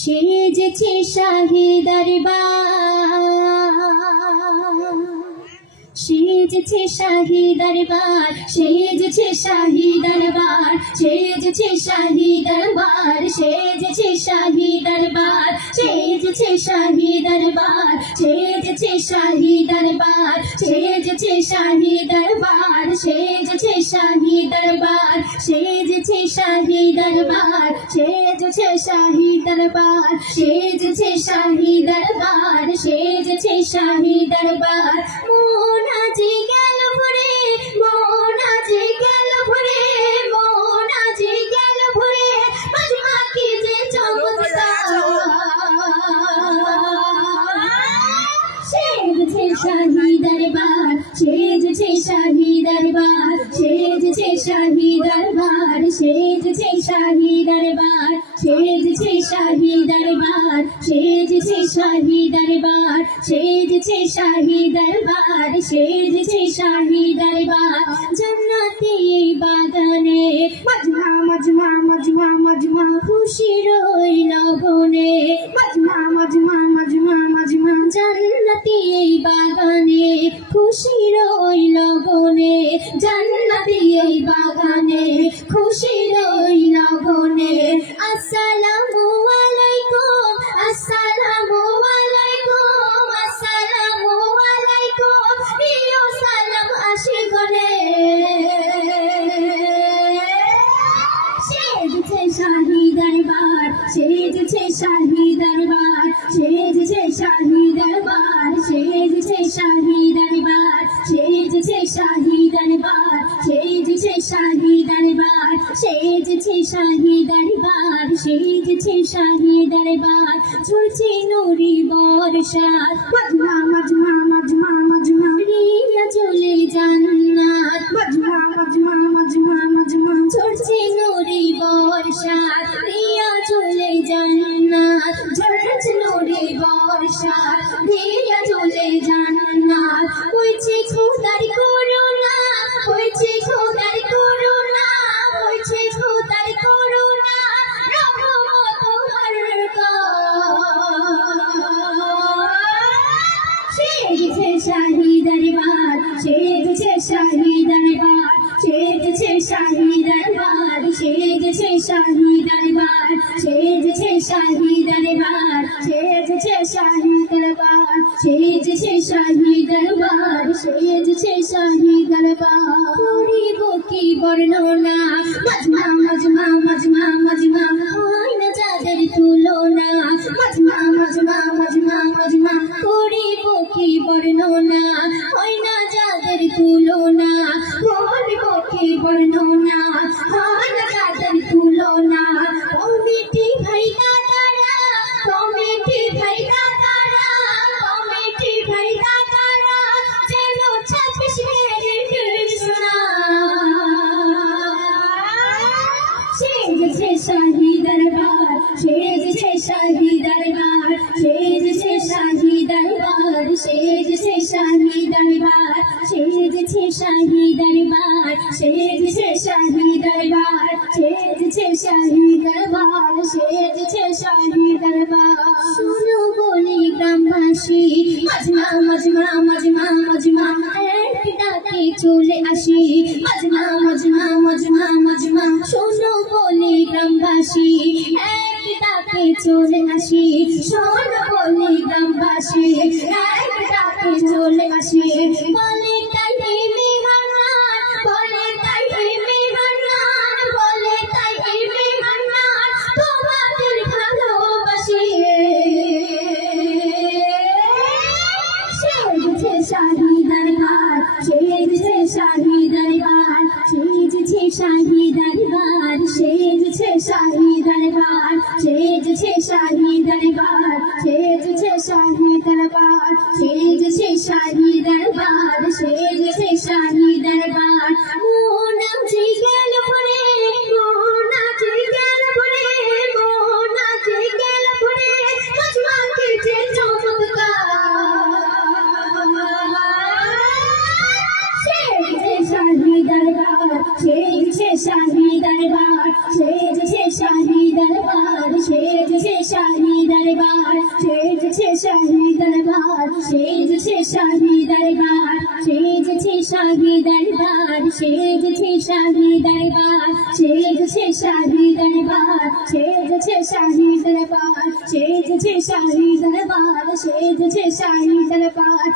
সেজেছে শাহী দরবার, সেজেছে শাহী দরবার, সেজেছে শাহী দরবার, সেজেছে শাহী দরবার, সেজেছে শাহী দরবার, সেজেছে শাহী দরবার, সেজেছে শাহী দরবার, সেজেছে শাহী দরবার, সেজেছে শাহী দরবার, সেজেছে শাহী দরবার, সেজেছে শাহী দরবার, সেজেছে শাহী দরবার, সেজেছে শাহী দরবার। মন আজি গেল ভরে, মন আজি গেল ভরে, মন আজি গেল ভরে, মজমা কি যে চমৎকার। সেজেছে শাহী দরবার, সেজেছে শাহী দরবার, সেজেছে শাহী দরবার, সেজেছে শাহী দরবার, সেজেছে শাহী দরবার, সেজেছে শাহী দরবার, সেজেছে শাহী দরবার, সেজেছে শাহী দরবার। জান্নাতি বাগানে মজমা মজমা মজমা মজমা খুশির ওই লগনে, মজমা মজমা মজমা মজমা জান্নাতি বাগানে খুশির ওই লগনে, জান্নাতি বাগানে খুশির ওই লগনে। আসসালামু আলাইকুম, আসসালামু আলাইকুম, আসসালামু আলাইকুম, প্রিয় সালাম আশিকনে। সেজেছে শাহী দরবার, সেজেছে শাহী দরবার, সেজেছে শাহী দরবার, সেজেছে শাহী দরবার, সেজেছে শাহী দরবার, সেজেছে শাহী দরবার, সেজেছে শাহী দরবার, সেজেছে শাহী দরবার। ঝরছে নূরি বর্ষাত, মজমা মজমা মজমা মজমা রিয়া চলে জান্নাত, মজমা মজমা মজমা মজমা ঝরছে নূরি বর্ষাত, রিয়া চলে জান্নাত, ঝরছে নূরি বর্ষাত, রিয়া চলে জান্নাত। হয়েছে খোদার করুণা, হয়েছে খোদার করুণা, হয়েছে খোদার করুণা, রহমত বরকত। সেজেছে শাহী দরবার, সেজেছে শাহী দরবার, সেজেছে শাহী দরবার, সেজেছে শাহী দরবার, সেজেছে শাহী দরবার, সেজেছে শাহী দরবার, সেজেছে শাহী দরবার, সেজেছে শাহী দরবার। করিব কি বর্ণনা, মজমা মজমা মজমা মজমা হয় না যাদের তুলনা, মজমা মজমা মজমা মজমা করিব কি বর্ণনা, হয় না যাদের তুলনা, করিব কি বর্ণনা, হয় না যাদের তুলনা। কমিটি ভাই দাদারা, কমিটি ভাই দাদারা, কমিটি ভাই দাদারা, যেন ছাপিস কৃষ্ণা। সেজেছে শাহী দরবার, সেজেছে শাহী দরবার, সেজেছে শাহী দরবার, সেজেছে শাহী দরবার, সেজেছে শাহী দরবার, সেজেছে শাহী দরবার, সেজেছে শাহী দরবার, সেজেছে শাহী দরবার। শুনো বলি গ্রামবাসী, মজমা মজমা মজমা মজমা এক ডাকে চলে আসি, মজমা মজমা মজমা মজমা শোনো বলি গ্রামবাসী, এক ডাকে চলে আসি, শোনো বলি গ্রামবাসী, এক ডাকে চলে আসি। বলে তাই মেঘানাথ, বলে তাই মেঘানাথ, বলে তাই মেঘানাথ, তোমাদের ভালোবাসি। সেজেছে শাহী দরবার, সেজেছে শাহী দরবার, সেজেছে শাহী দরবার, সেজেছে শাহী দরবার, সেজেছে শাহী দরবার, সেজেছে শাহী দরবার, সেজেছে শাহী দরবার, সেজেছে শাহী দরবার। মন আজি গেল ভরে, মন আজি গেল ভরে, মন আজি গেল ভরে, মজমা কি যে চমৎকার। সেজেছে শাহী দরবার, সেজেছে শাহী দরবার, সেজেছে শাহী দরবার সেজেছে শাহী দরবার সেজেছে শাহী দরবার সেজেছে শাহী দরবার সেজেছে শাহী দরবার সেজেছে শাহী দরবার সেজেছে শাহী দরবার সেজেছে শাহী দরবার সেজেছে শাহী দরবার সেজেছে শাহী দরবার